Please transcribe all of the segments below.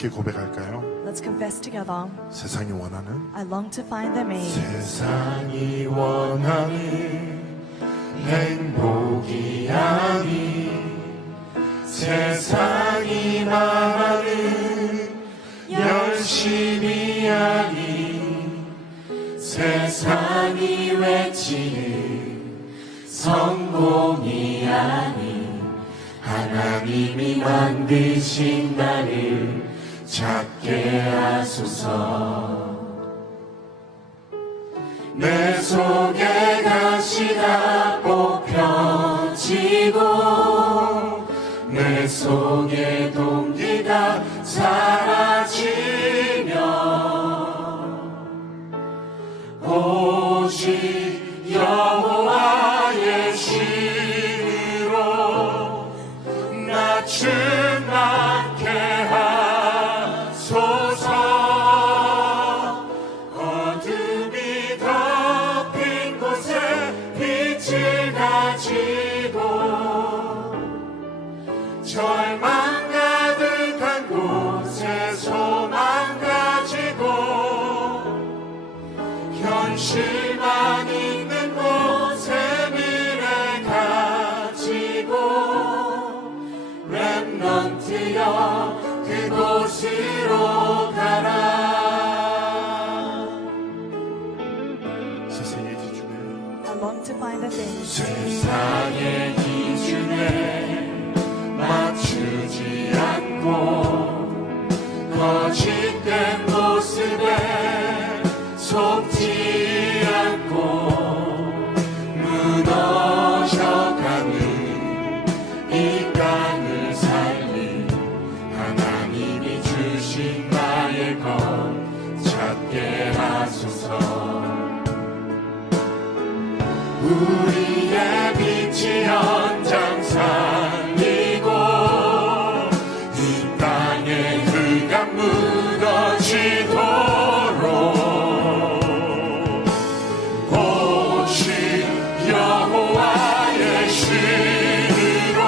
함께 고백할까요? Let's confess together. 세상이 원하는 I long to find them in 세상이 원하는 행복이 아닌 세상이 말하는 열심이 아닌 세상이 외치는 성공이 아닌 하나님이 만드신 나를 찾게 하소서. 내 속에 가시가 뽑혀지고 내 속에 동기가 사라지면 오직 여호와의 신으로 나 충만케 하소서. 어둠이 덮인 곳에 빛을 가지고 절망 가득한 곳에 소망 가지고 현실만 있는 곳에 미래 가지고 렘넌트여 그곳으로 가라. 세상의 기준에 I long to find them in 세상의 기준에 맞추지 않고 거짓된 모습에 속지 않고 무너져가는 이 땅을 살린 하나님이 주신 나의 것 찾게 하소서. 우리의 빛이 현장 살리고 이 땅에 흑암 묻어지도록 오직 여호와의 신으로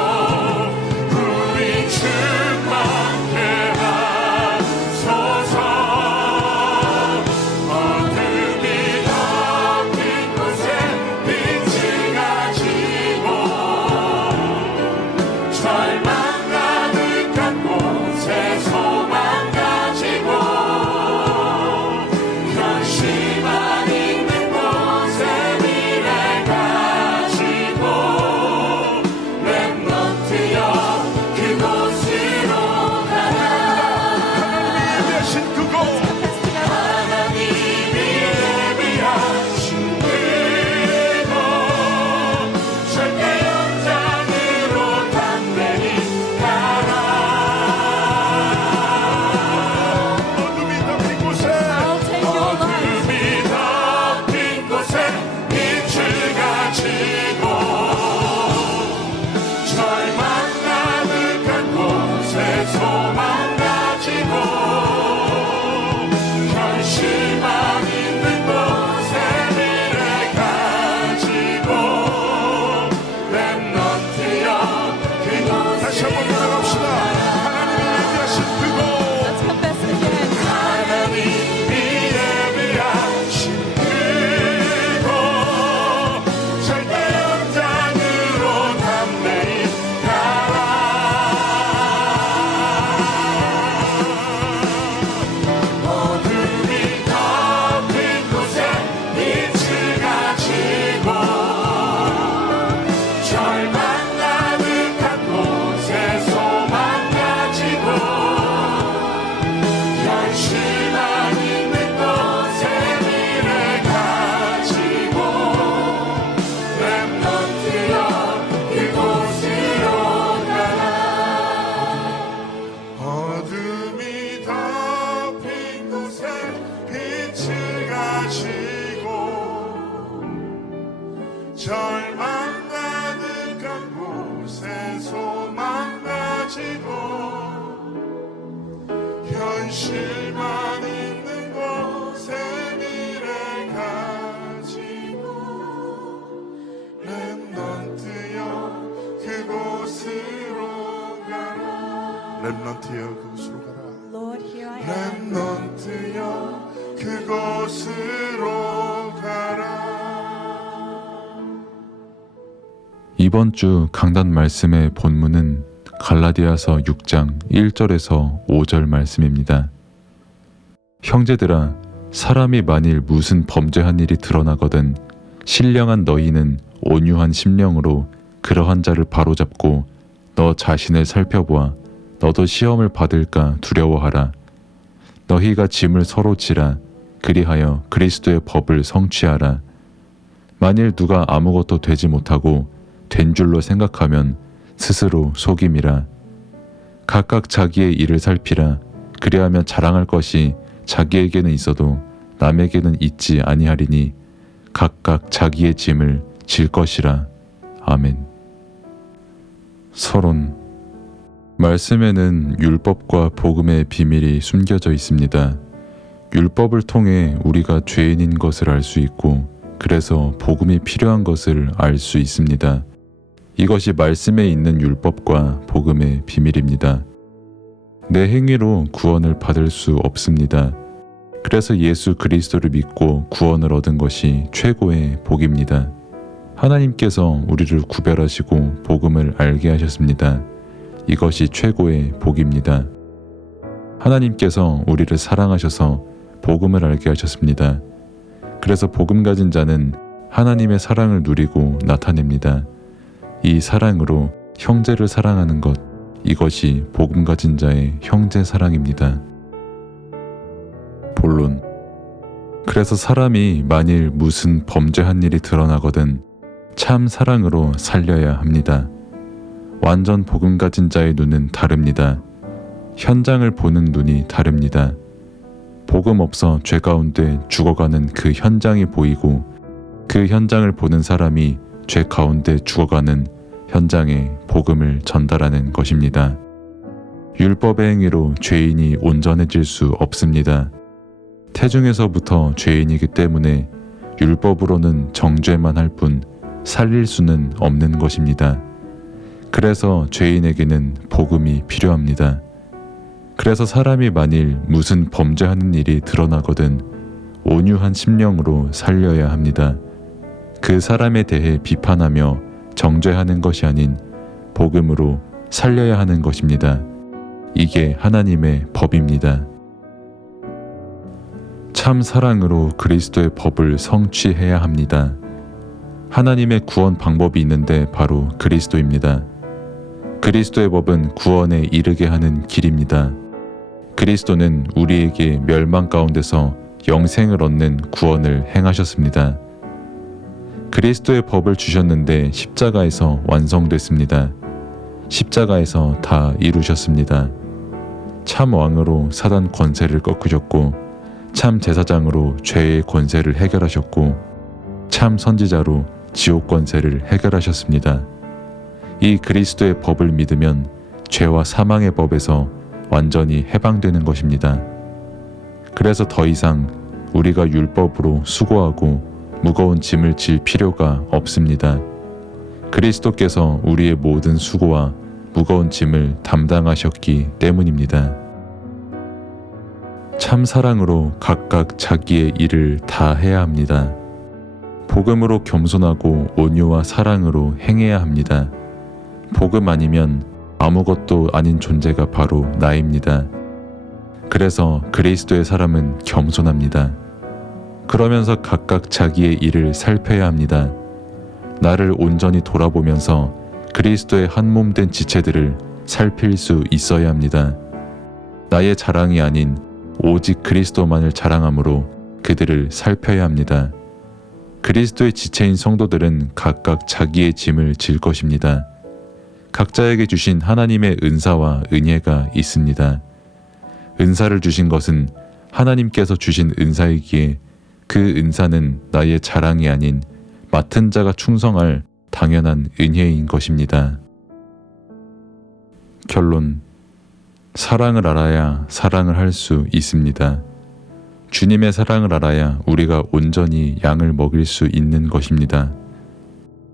우리 충만케 하소서. 어둠이 덮인 곳에 빛을 가지고 절망 가득한 곳에 소망 가지고 현실만 있는 곳에 미래 가지고 렘넌트여 그곳으로 가라. 하나님이 예비하신 그곳 하나님이 예비하신 그곳 절대 연장으로 담대히 가라. 어둠이 덮인 곳에 I'll take your life. 어둠이 덮인 곳에 빛을 가지고 절망 가득한 곳에 소망 가지고 현실만 있는 곳에 미래 가지고 렘넌트여 그곳. 다시 한번 고백합시다. 하나님이 예비하신 그곳 Let's confess it again. 하나님이 예비하신 그곳 절대 연장으로 담대히 가라. 어둠이 덮인 곳에 빛을 가지고 절망 가득한 곳에 소망 가지고 현실만 있는 곳에 미래 가지고 렘넌트여 그곳으로 가라. 어둠이 덮인 곳에 빛을 가지고 절망 가득한 곳에 소망 가지고 현실만 있는 곳에 미래 가지고 렘넌트여 그곳으로 가라. 렘넌트여 그곳으로 가라. Lord, 렘넌트여 그곳으로 가라. 이번 주 강단 말씀의 본문은 갈라디아서 6장 1절에서 5절 말씀입니다. 형제들아, 사람이 만일 무슨 범죄한 일이 드러나거든 신령한 너희는 온유한 심령으로 그러한 자를 바로잡고 너 자신을 살펴보아 너도 시험을 받을까 두려워하라. 너희가 짐을 서로 지라. 그리하여 그리스도의 법을 성취하라. 만일 누가 아무것도 되지 못하고 된 줄로 생각하면 스스로 속임이라. 각각 자기의 일을 살피라. 그리하면 자랑할 것이 자기에게는 있어도 남에게는 있지 아니하리니 각각 자기의 짐을 질 것이라. 아멘. 서론. 말씀에는 율법과 복음의 비밀이 숨겨져 있습니다. 율법을 통해 우리가 죄인인 것을 알 수 있고 그래서 복음이 필요한 것을 알 수 있습니다. 이것이 말씀에 있는 율법과 복음의 비밀입니다. 내 행위로 구원을 받을 수 없습니다. 그래서 예수 그리스도를 믿고 구원을 얻은 것이 최고의 복입니다. 하나님께서 우리를 구별하시고 복음을 알게 하셨습니다. 이것이 최고의 복입니다. 하나님께서 우리를 사랑하셔서 복음을 알게 하셨습니다. 그래서 복음 가진 자는 하나님의 사랑을 누리고 나타냅니다. 이 사랑으로 형제를 사랑하는 것, 이것이 복음 가진 자의 형제 사랑입니다. 본론. 그래서 사람이 만일 무슨 범죄한 일이 드러나거든 참 사랑으로 살려야 합니다. 완전 복음 가진 자의 눈은 다릅니다. 현장을 보는 눈이 다릅니다. 복음 없어 죄 가운데 죽어가는 그 현장이 보이고 그 현장을 보는 사람이 죄 가운데 죽어가는 현장에 복음을 전달하는 것입니다. 율법의 행위로 죄인이 온전해질 수 없습니다. 태중에서부터 죄인이기 때문에 율법으로는 정죄만 할 뿐 살릴 수는 없는 것입니다. 그래서 죄인에게는 복음이 필요합니다. 그래서 사람이 만일 무슨 범죄하는 일이 드러나거든 온유한 심령으로 살려야 합니다. 그 사람에 대해 비판하며 정죄하는 것이 아닌 복음으로 살려야 하는 것입니다. 이게 하나님의 법입니다. 참 사랑으로 그리스도의 법을 성취해야 합니다. 하나님의 구원 방법이 있는데 바로 그리스도입니다. 그리스도의 법은 구원에 이르게 하는 길입니다. 그리스도는 우리에게 멸망 가운데서 영생을 얻는 구원을 행하셨습니다. 그리스도의 법을 주셨는데 십자가에서 완성됐습니다. 십자가에서 다 이루셨습니다. 참 왕으로 사단 권세를 꺾으셨고 참 제사장으로 죄의 권세를 해결하셨고 참 선지자로 지옥 권세를 해결하셨습니다. 이 그리스도의 법을 믿으면 죄와 사망의 법에서 완전히 해방되는 것입니다. 그래서 더 이상 우리가 율법으로 수고하고 무거운 짐을 질 필요가 없습니다. 그리스도께서 우리의 모든 수고와 무거운 짐을 담당하셨기 때문입니다. 참 사랑으로 각각 자기의 일을 다 해야 합니다. 복음으로 겸손하고 온유와 사랑으로 행해야 합니다. 복음 아니면 아무것도 아닌 존재가 바로 나입니다. 그래서 그리스도의 사람은 겸손합니다. 그러면서 각각 자기의 일을 살펴야 합니다. 나를 온전히 돌아보면서 그리스도의 한 몸 된 지체들을 살필 수 있어야 합니다. 나의 자랑이 아닌 오직 그리스도만을 자랑함으로 그들을 살펴야 합니다. 그리스도의 지체인 성도들은 각각 자기의 짐을 질 것입니다. 각자에게 주신 하나님의 은사와 은혜가 있습니다. 은사를 주신 것은 하나님께서 주신 은사이기에 그 은사는 나의 자랑이 아닌 맡은 자가 충성할 당연한 은혜인 것입니다. 결론. 사랑을 알아야 사랑을 할 수 있습니다. 주님의 사랑을 알아야 우리가 온전히 양을 먹일 수 있는 것입니다.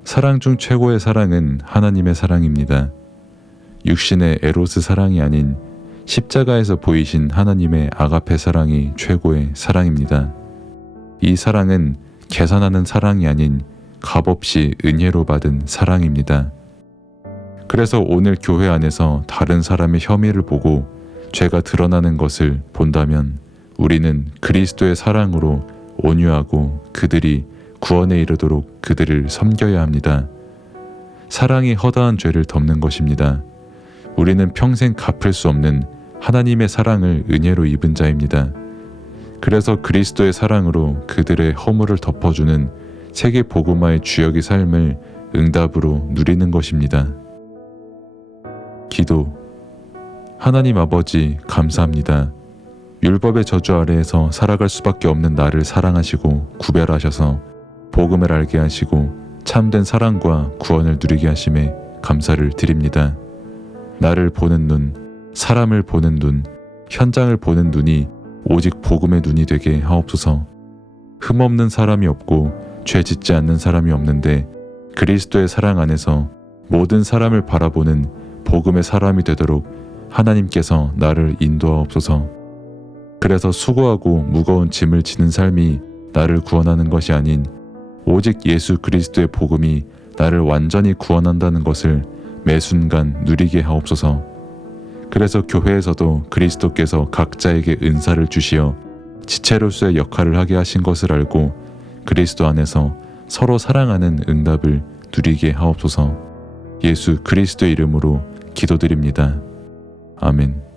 사랑 중 최고의 사랑은 하나님의 사랑입니다. 육신의 에로스 사랑이 아닌 십자가에서 보이신 하나님의 아가페 사랑이 최고의 사랑입니다. 이 사랑은 계산하는 사랑이 아닌 값없이 은혜로 받은 사랑입니다. 그래서 오늘 교회 안에서 다른 사람의 혐의를 보고 죄가 드러나는 것을 본다면 우리는 그리스도의 사랑으로 온유하고 그들이 구원에 이르도록 그들을 섬겨야 합니다. 사랑이 허다한 죄를 덮는 것입니다. 우리는 평생 갚을 수 없는 하나님의 사랑을 은혜로 입은 자입니다. 그래서 그리스도의 사랑으로 그들의 허물을 덮어주는 세계 복음화의 주역의 삶을 응답으로 누리는 것입니다. 기도. 하나님 아버지, 감사합니다. 율법의 저주 아래에서 살아갈 수밖에 없는 나를 사랑하시고 구별하셔서 복음을 알게 하시고 참된 사랑과 구원을 누리게 하심에 감사를 드립니다. 나를 보는 눈, 사람을 보는 눈, 현장을 보는 눈이 오직 복음의 눈이 되게 하옵소서. 흠없는 사람이 없고 죄 짓지 않는 사람이 없는데 그리스도의 사랑 안에서 모든 사람을 바라보는 복음의 사람이 되도록 하나님께서 나를 인도하옵소서. 그래서 수고하고 무거운 짐을 지는 삶이 나를 구원하는 것이 아닌 오직 예수 그리스도의 복음이 나를 완전히 구원한다는 것을 매 순간 누리게 하옵소서. 그래서 교회에서도 그리스도께서 각자에게 은사를 주시어 지체로서의 역할을 하게 하신 것을 알고 그리스도 안에서 서로 사랑하는 응답을 누리게 하옵소서. 예수 그리스도의 이름으로 기도드립니다. 아멘.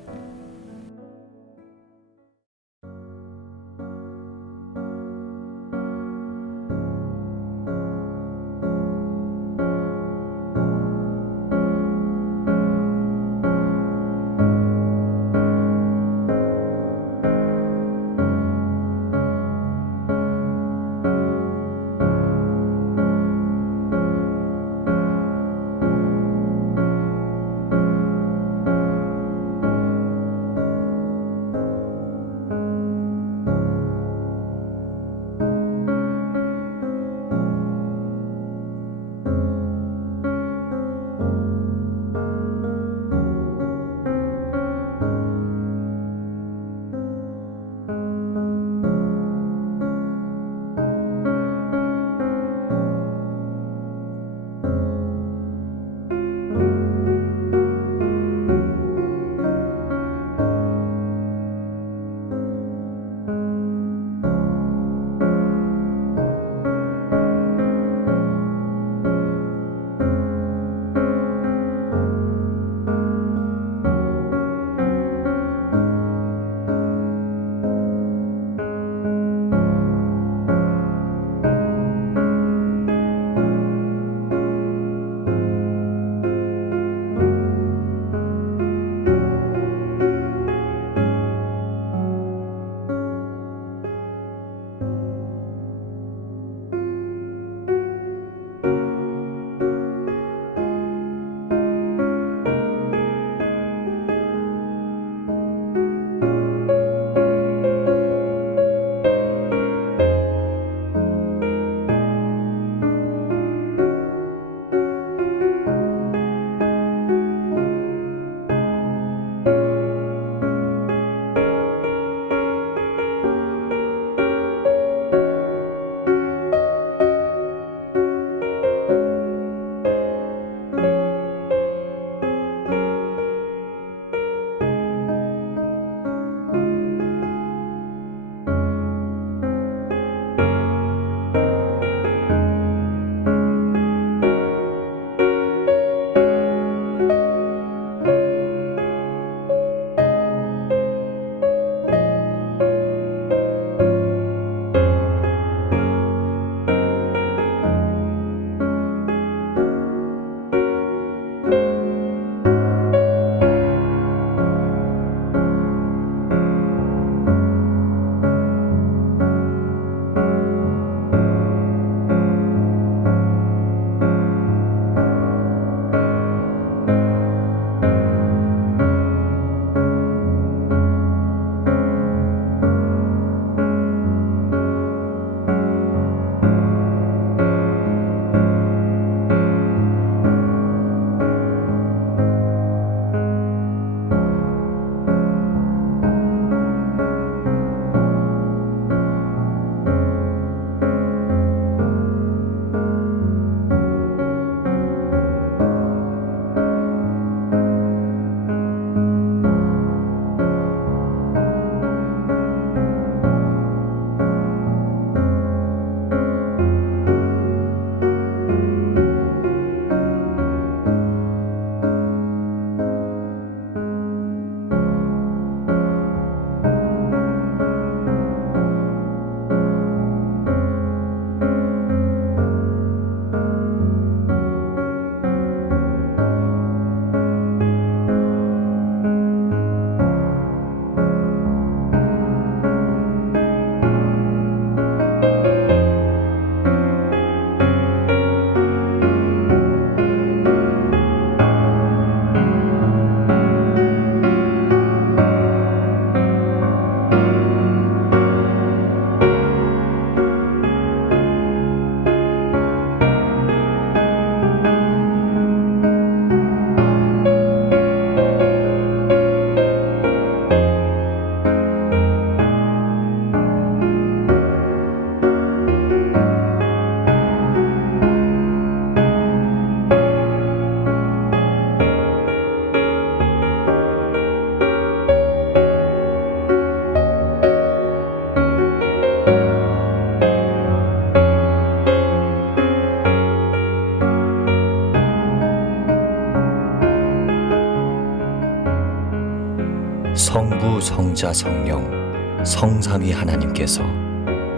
성자 성령 성삼위 하나님께서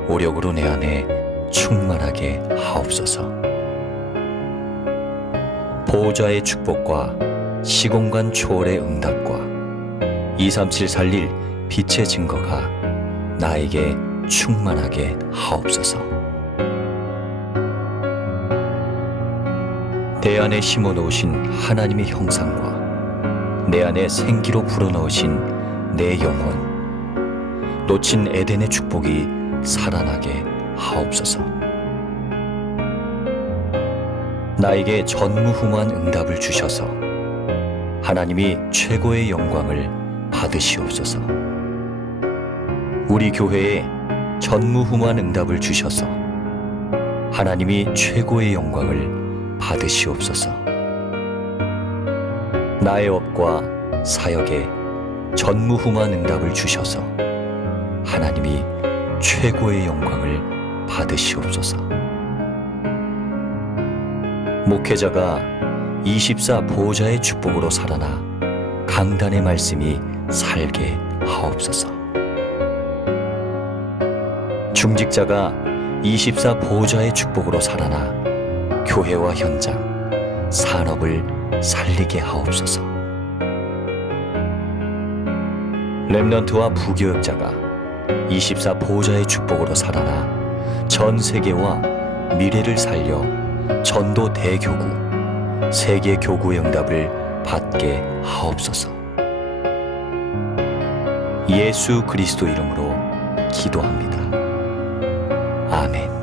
오력으로 내 안에 충만하게 하옵소서. 보호자의 축복과 시공간 초월의 응답과 237 살릴 빛의 증거가 나에게 충만하게 하옵소서. 내 안에 심어놓으신 하나님의 형상과 내 안에 생기로 불어넣으신 내 영혼, 놓친 에덴의 축복이 살아나게 하옵소서. 나에게 전무후무한 응답을 주셔서 하나님이 최고의 영광을 받으시옵소서. 우리 교회에 전무후무한 응답을 주셔서 하나님이 최고의 영광을 받으시옵소서. 나의 업과 사역에 전무후무한 응답을 주셔서 하나님이 최고의 영광을 받으시옵소서. 목회자가 24 보호자의 축복으로 살아나 강단의 말씀이 살게 하옵소서. 중직자가 24 보호자의 축복으로 살아나 교회와 현장, 산업을 살리게 하옵소서. 렘넌트와 부교역자가 24 보호자의 축복으로 살아나 전 세계와 미래를 살려 전도 대교구, 세계 교구의 응답을 받게 하옵소서. 예수 그리스도 이름으로 기도합니다. 아멘.